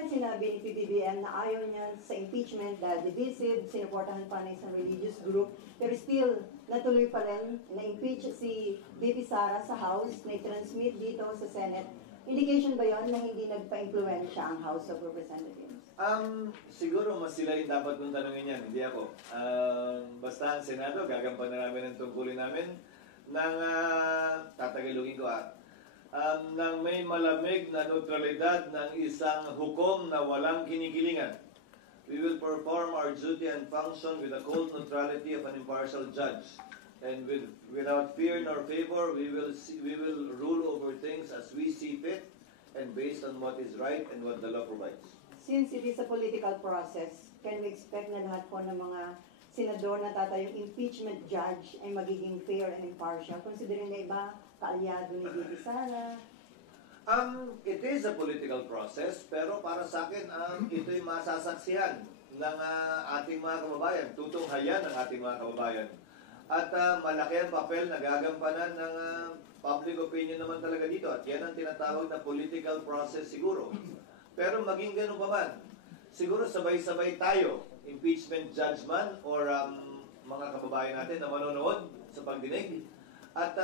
bakit sinabi ni PBBM na ayaw niya sa impeachment dahil divisive, sinuportahan pa ng isang religious group, pero still, natuloy pa rin na-impeach si BP Sara sa House, na-transmit dito sa Senate. Indication ba yon na hindi nagpa-influensya ang House of Representatives? Siguro mas sila yung dapat kong tanongin yan, hindi ako. Basta ang Senado, gagampanan namin ang tungkulin namin ng tatagalugin ko ng may malamig na neutralidad ng isang hukom na walang kinikilingan. We will perform our duty and function with the cold neutrality of an impartial judge. And without fear nor favor, we will rule over things as we see fit and based on what is right and what the law provides. Since it is a political process, can we expect na lahat po ng mga senador na tatayong impeachment judge ay magiging fair and impartial? Considering na iba, kaalyado ni BP Sara. It is a political process, pero para sa akin, ito'y masasaksihan ng ating mga kababayan, tutunghayan ng ating mga kababayan. At malaki ang papel na gagampanan ng public opinion naman talaga dito. At yan ang tinatawag na political process siguro. Pero maging ganun pa man, siguro sabay-sabay tayo, impeachment judgment or mga kababayan natin na manonood sa pagdinig. At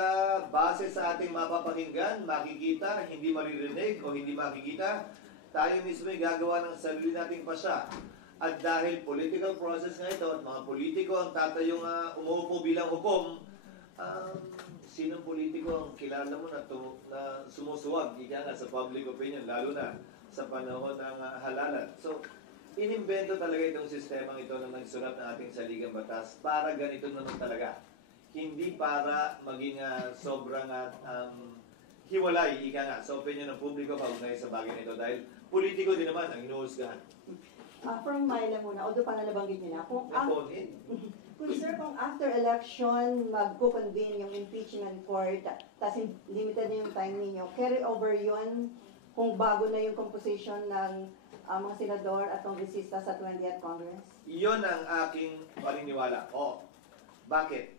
base sa ating mapapakinggan, makikita, hindi maririnig o hindi makikita, tayo mismo ay gagawa ng sarili nating pasya. At dahil political process nga ito at mga politiko ang tatayong umuupo bilang hukom, sinong politiko ang kilala mo na sumusuwag ika nga sa public opinion, lalo na sa panahon ng halalan. So, inimbento talaga itong sistemang ito na nagsulat ng ating saligang batas para ganito naman talaga. Hindi para maging sobrang hiwalay, ika nga, sa opinion ng publiko kaugnay sa bagay nito dahil politiko din naman ang hinuhusgahan. From Myla muna, although pala nabanggit niyo na, kung sir, kung after election magko-convene yung impeachment court, tapos limited na yung time ninyo, carry over yun kung bago na yung composition ng mga senador at kongresista sa 20th Congress? Iyon ang aking paniniwala. Bakit?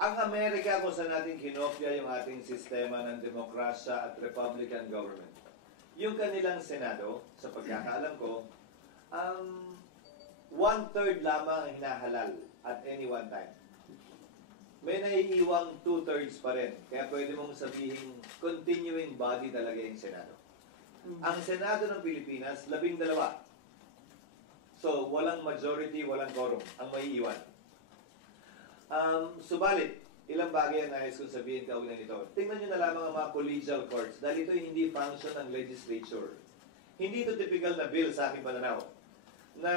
Ang Amerika kung saan natin kinopya yung ating sistema ng demokrasya at Republican government. Yung kanilang Senado, sa pagkakaalam ko, 1/3 lamang ang hinahalal at any one time. May naiiwang 2/3 pa rin. Kaya pwede mong sabihin, continuing body talaga yung Senado. Ang Senado ng Pilipinas, 12. So, walang majority, walang quorum ang maiiwan. Subalit, ilang bagay ang nais kong sabihin kaugnay nito. Tingnan nyo na lamang ang mga collegial courts dahil ito hindi function ng legislature. Hindi ito typical na bill sa aking pananaw na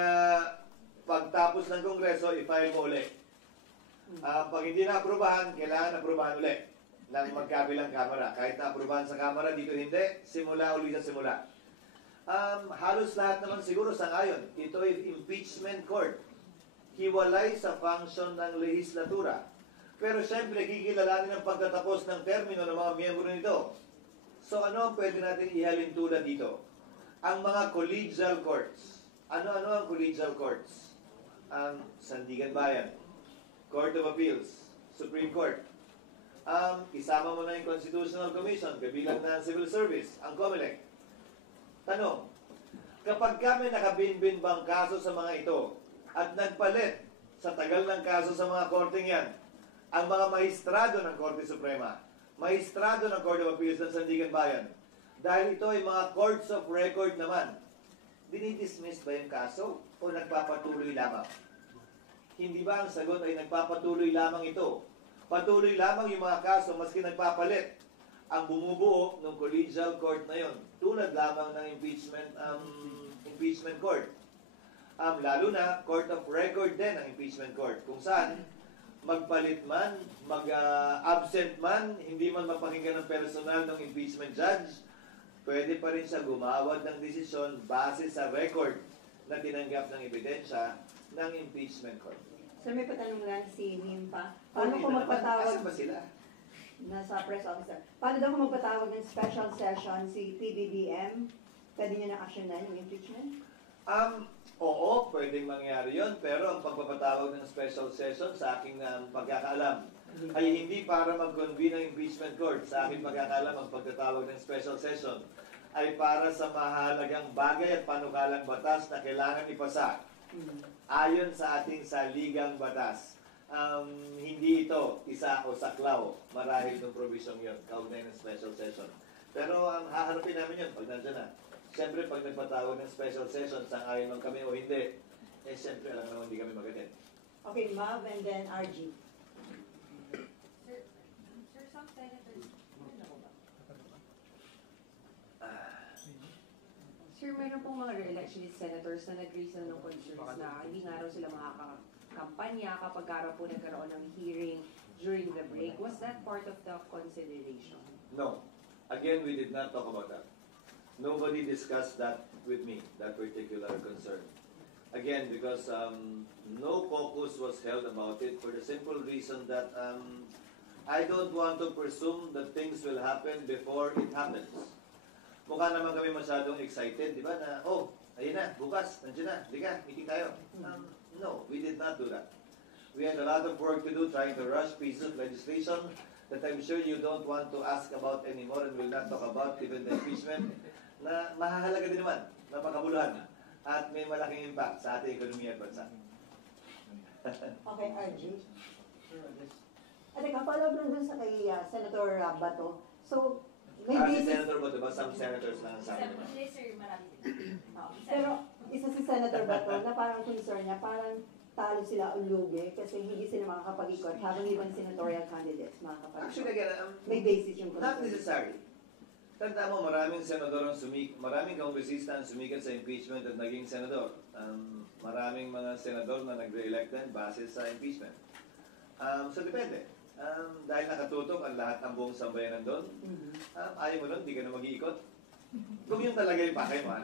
pagtapos ng Kongreso, i-file mo ulit. Pag hindi na-aprobahan, kailangan aprobahan ulit ng magkabilang kamara. Kahit na-aprobahan sa kamara, dito hindi, simula ulit sa simula. Halos lahat naman siguro sang-ayon. Ito ay impeachment court. Hiwalay sa function ng legislatura. Pero siyempre, kikilalanin ang pagtatapos ng termino ng mga miyembro nito. So ano ang pwede natin ihalin tulad dito? Ang mga collegial courts. Ano-ano ang collegial courts? Ang Sandigan Bayan, Court of Appeals, Supreme Court. Isama mo na yung Constitutional Commission, kabilang na Civil Service, ang COMELEC. Tanong, kapag kami nakabinbin bang kaso sa mga ito at nagpalit sa tagal ng kaso sa mga korteng yan, ang mga maestrado ng Korte Suprema, maestrado ng Court of Appeals ng Sandigan Bayan, dahil ito ay mga courts of record naman, dinidismiss ba yung kaso o nagpapatuloy lamang? Hindi ba ang sagot ay nagpapatuloy lamang ito? Patuloy lamang yung mga kaso maski nagpapalit ang bumubuo ng collegial court na yon, tulad lamang ng impeachment court. Lalo na court of record din ang impeachment court, kung saan magpalit man, mag-absent man, hindi man mapakinggan ng personal ng impeachment judge, pwede pa rin siya gumawad ng desisyon base sa record na tinanggap ng ebidensya ng impeachment court. Sir, may patanong lang si Mimpa. Paano kung magpatawag? Asan ba sila? Nasa press officer. Paano daw kung magpatawag ng special session si PBBM? Pwede niya na action na yung impeachment? Oo, pwedeng mangyari yon, pero ang pagpapatawag ng special session sa aking pagkakaalam ay hindi para mag-convene ng impeachment court. Sa aking pagkakaalam, ang pagtatawag ng special session ay para sa mahalagang bagay at panukalang batas na kailangan ipasa ayon sa ating saligang batas. Hindi ito isa o saklaw marahil ng provision yun, kaugnay ng special session. Pero haharapin namin yun pag nandiyan na. Siyempre, pag nagpatawag ng special session, sang-ayon man kami o hindi, siyempre, alam naman hindi kami mag-attend. Okay, Mav and then RG. Sir, some senators. Sir, meron pong mga re-electionist senators na nag-reason ng concerns na hindi nga raw sila makakampanya kapag araw po nagkaroon ng hearing during the break. Was that part of the consideration? No. Again, we did not talk about that. Nobody discussed that with me, that particular concern. Again, because no caucus was held about it for the simple reason that I don't want to presume that things will happen before it happens. Mukha naman kami masyadong excited, di ba, na, oh, ayun na, bukas, nandiyan na, di ka, meeting tayo. No, we did not do that. We had a lot of work to do trying to rush pieces of legislation that I'm sure you don't want to ask about anymore and will not talk about, even the impeachment, na mahalaga din naman, napakabuluhan, at may malaking impact sa ating ekonomiya at bansa. Okay, RG. At follow up lang dun sa kay Senator Bato. So, may Si basis, Senator Bato ba? Some senators lang sa akin. Hindi, sir, marami sila. pero isa si Senator Bato na parang concern niya, parang talo sila o lugi kasi hindi sila makakapag-ikot habang ibang senatorial candidates makakapag-ikot. Actually, again, May basis yung not concern. necessary. Tanda mo, maraming senador ang maraming kongresista ang sumikat sa impeachment at naging senador. Maraming mga senador na nagre-elect din base sa impeachment. So, depende. Dahil nakatutok ang lahat ng buong sambayanan doon, ayaw mo nun, di ka na mag-iikot. Kung yun talaga yung pakay mo,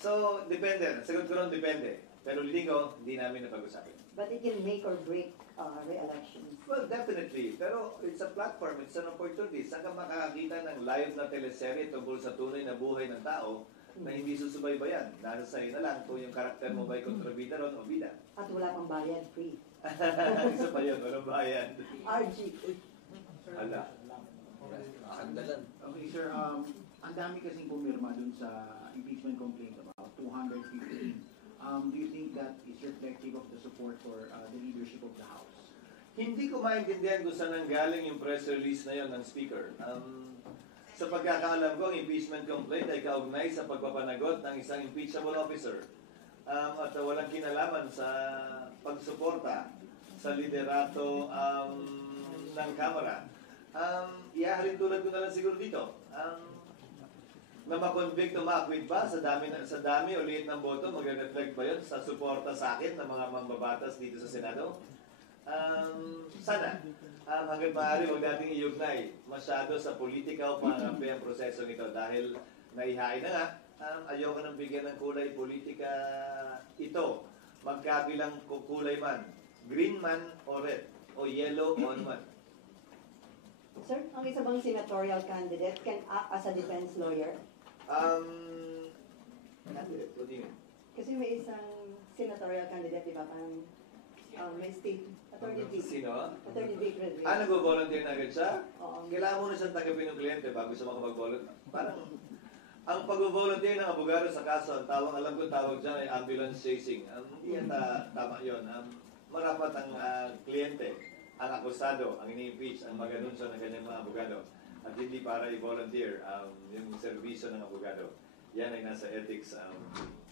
So, depende. Sagot ko ron, depende. Pero linggo, hindi namin napag-usapin. But it can make or break re-elections. Well, definitely. Pero it's a platform, it's an opportunity. Saan ka makakakita ng live na teleserye tungkol sa tunay na buhay ng tao na hindi susubaybayan? Nasa sa'yo na lang kung yung karakter mo ba'y kontrabida ron o bida. At wala pang bayad, free. Isa pa yun, walang bayan. RG. Hala. Sandalan. Okay, sir. Ang dami kasing pumirma dun sa impeachment complaint, about 215. Do you think that is reflective of the support for the leadership of the House? Hindi ko maintindihan kung saan nanggaling yung press release na yon ng Speaker. Sa pagkakaalam ko, ang impeachment complaint ay kaugnay sa pagpapanagot ng isang impeachable officer. At walang kinalaman sa pagsuporta sa liderato ng Kamara. Iahalin tulad ko na lang siguro dito. Na ma-convict o ma-acquit ba sa dami o liit ng boto, magre-reflect ba yun sa suporta sa akin ng mga mambabatas dito sa Senado? Sana. Hanggang maaari, huwag nating iugnay masyado sa politika o pangampi ang proseso nito dahil naihain na nga, ayoko nang bigyan ng kulay politika ito. Magkabilang kulay man, green man o red, o yellow o ano man. Sir, ang isa bang senatorial candidate can act as a defense lawyer? Candidate, what do you mean? Kasi may isang senatorial candidate, di ba? Parang may state attorney Vic. Sino? Attorney Vic Rodriguez. Nag-volunteer na agad siya? Oo. Kailangan mo na siyang tanggapin ng kliyente bago siya makapag-volunteer. Parang, ang pag-volunteer ng abogado sa kaso, ang tawag, alam ko tawag dyan ay ambulance chasing. Hindi yata tama yun. Marapat ang kliyente, ang akusado, ang ini-impeach, ang mag-anunsyo ng kanyang mga abogado. At hindi para i-volunteer yung serbisyo ng abogado. Yan ay nasa ethics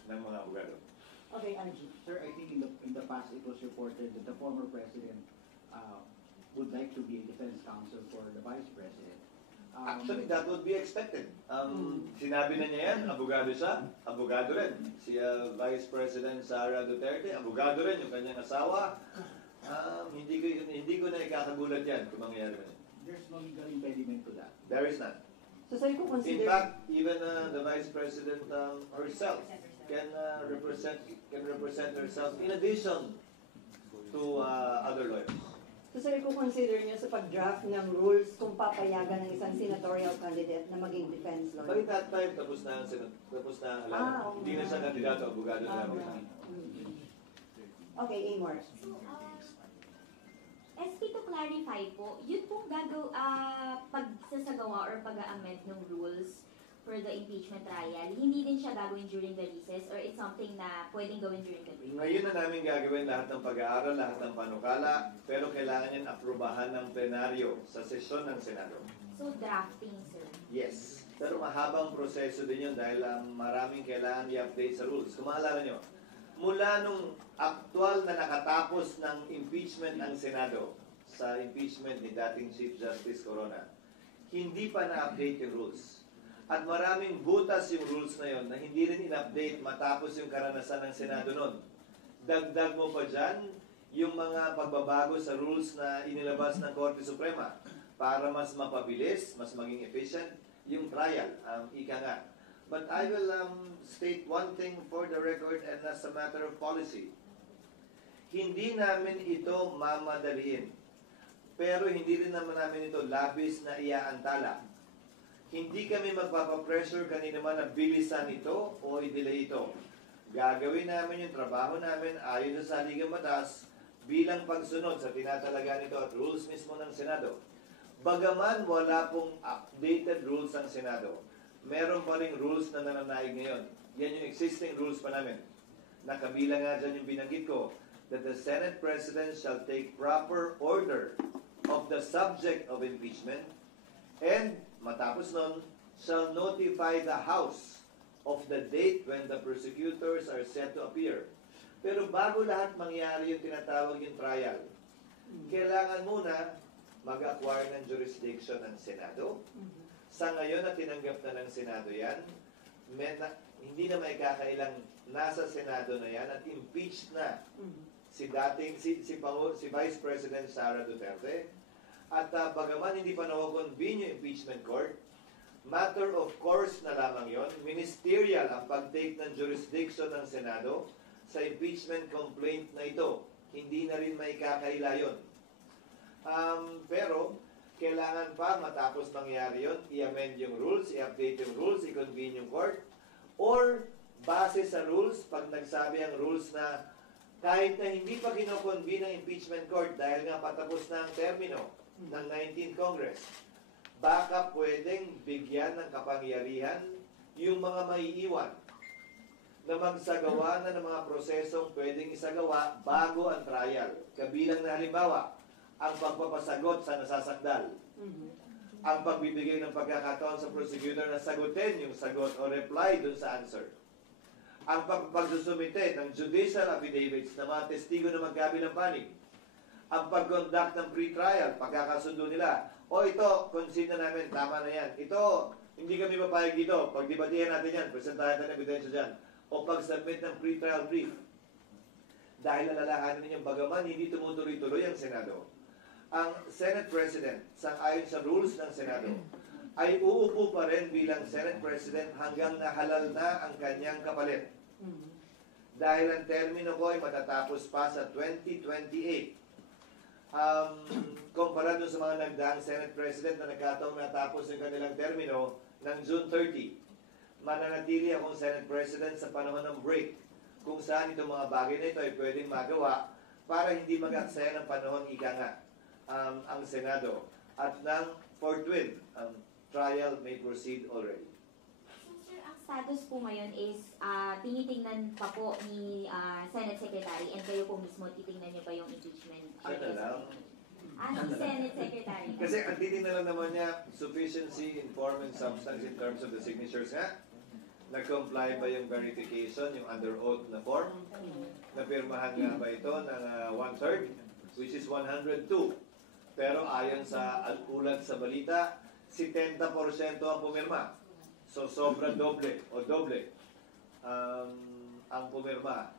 ng mga abogado. Okay, RG. Sir, I think in the past it was reported that the former president would like to be a defense counsel for the vice president. Actually, that would be expected. Sinabi na niya yan, abogado siya, abogado rin. Si Vice President Sara Duterte, abogado rin yung kanyang asawa. Hindi ko na ikakagulat yan kung mangyayari man. There's no legal impediment to that. There is none. So sa'yo ko In consider... fact, even the Vice President herself can represent herself in addition to other lawyers. So sa'yo ko consider niyo sa pag-draft ng rules kung papayagan ng isang senatorial candidate na maging defense By lawyer? that time, tapos na ang halaman. Oo. Hindi na siya kandidato, abogado na lamang. Okay, Amor. So, SP to clarify po, yun pong pagsasagawa or pag-amend ng rules for the the impeachment trial, hindi din siya gagawin during the recess or it's something na pwedeng gawin during the break? Ngayon na namin gagawin lahat ng pag-aaral, lahat ng panukala, pero kailangan yan aprubahan ng plenaryo sa sesyon ng Senado. So, drafting, sir. Yes. Pero mahabang proseso din yun dahil maraming kailangan i-update sa rules. Kung maalala nyo, mula nung aktual na nakatapos ng impeachment ng Senado sa impeachment ni dating Chief Justice Corona, hindi pa na-update yung rules. At maraming butas yung rules na yon na hindi rin in-update matapos yung karanasan ng Senado noon. Dagdag mo pa dyan yung mga pagbabago sa rules na inilabas ng Korte Suprema para mas mapabilis, mas maging efficient yung trial, ika nga. But I will state one thing for the record and as a matter of policy. Hindi namin ito mamadaliin. Pero hindi rin naman namin ito labis na iaantala. Hindi kami magpapapressure kanina man na bilisan ito o i-delay ito. Gagawin namin yung trabaho namin ayon sa saligang batas bilang pagsunod sa tinatalaga nito at rules mismo ng Senado. Bagaman wala pong updated rules ng Senado, meron pa ring rules na nananaig ngayon. Yan yung existing rules pa namin. Nakabilang nga dyan yung binanggit ko that the Senate President shall take proper order of the subject of impeachment and matapos nun, shall notify the House of the date when the prosecutors are set to appear. Pero bago lahat mangyari yung tinatawag yung trial, kailangan muna mag-acquire ng jurisdiction ng Senado. Sa ngayon na tinanggap na ng Senado yan, hindi na may kakailang nasa Senado na yan at impeached na si Vice President Sara Duterte. At bagaman hindi pa na-convene yung impeachment court, matter of course na lamang yon, ministerial ang pag-take ng jurisdiction ng Senado sa impeachment complaint na ito. Hindi na rin may kakaila yun. Pero, kailangan pa matapos mangyari yun, i-amend yung rules, i-update yung rules, i-convene yung court, or base sa rules, pag nagsabi ang rules na kahit na hindi pa kinoconvene ang impeachment court dahil nga patapos na ang termino ng 19th Congress, baka pwedeng bigyan ng kapangyarihan yung mga maiiwan na magsagawa na ng mga prosesong pwedeng isagawa bago ang trial. Kabilang na halimbawa, ang pagpapasagot sa nasasakdal, ang pagbibigay ng pagkakataon sa prosecutor na sagutin yung sagot o reply dun sa answer, ang pagsusumite ng judicial affidavits ng mga testigo na magkabilang panig, ang pag-conduct ng pre-trial, pagkakasundo nila, o ito, concede na namin, tama na yan. Ito, hindi kami papayag dito. Pagdibatihan natin yan, presentahan natin ebidensya dyan. O pag-submit ng pre-trial brief. Dahil alalahanin ninyong bagaman, hindi tumutuloy-tuloy ang Senado. Ang Senate President, sang-ayon sa rules ng Senado, ay uupo pa rin bilang Senate President hanggang nahalal na ang kanyang kapalit. Dahil ang termino ko ay matatapos pa sa 2028. Kumpara doon sa mga nagdaang Senate President na nagkataong natapos yung kanilang termino ng June 30. Mananatili akong Senate President sa panahon ng break kung saan itong mga bagay na ito ay pwedeng magawa para hindi mag-aksaya ng panahon ika nga ang Senado at ng forthwith trial may proceed already. So, sir, ang status po ngayon is tinitingnan pa po ni Senate Secretary and kayo po mismo titingnan niyo pa yung impeachment. Siya na lang. Anong Senate Secretary? Kasi ang titingnan lang naman niya, sufficiency in form and substance in terms of the signatures nga. Nag-comply ba yung verification, yung under oath na form? Napirmahan nga ba ito ng 1/3, which is 102. Pero ayon sa ulat sa balita, 70% ang pumirma. So sobra doble o doble ang pumirma.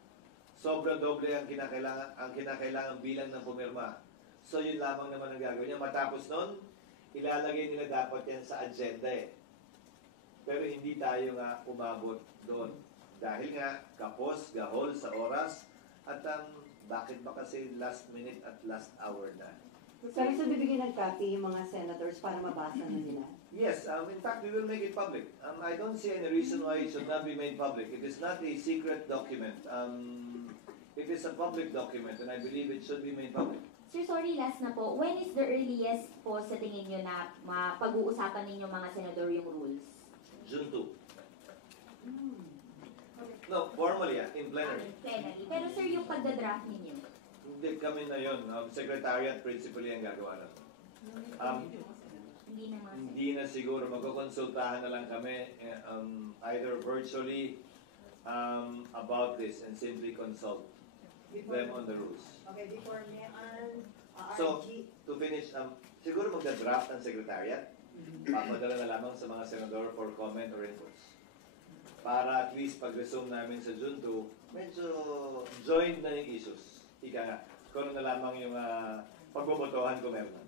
Sobra doble ang kinakailangan bilang ng pumirma. So yun lamang naman ang gagawin niya. Matapos nun, ilalagay nila dapat yan sa agenda eh. Pero hindi tayo nga umabot doon. Dahil nga, kapos, gahol sa oras, at bakit ba kasi last minute at last hour na? Pero so bibigyan ng copy yung mga senators para mabasa na nila? Yes, in fact, we will make it public. I don't see any reason why it should not be made public. It is not a secret document. It is a public document, and I believe it should be made public. Sir, sorry, last na po. When is the earliest po sa tingin nyo na pag-uusapan ninyo mga senador yung rules? June 2. in plenary. Plenary. Pero sir, yung pagdadraft ninyo, Hindi kami na yun. Secretariat principally ang gagawa nun. hindi na mga Hindi na siguro. Magkukonsultahan na lang kami either virtually about this and simply consult them on the rules. Okay, before Mayan, So, RG, to finish, siguro magda-draft ang secretariat. Papadala na lamang sa mga senador for comment or inputs. Para at least pag-resume namin sa June 2, medyo joined na yung issues. Ika nga, kung ano na lamang yung pagbobotohan ko meron.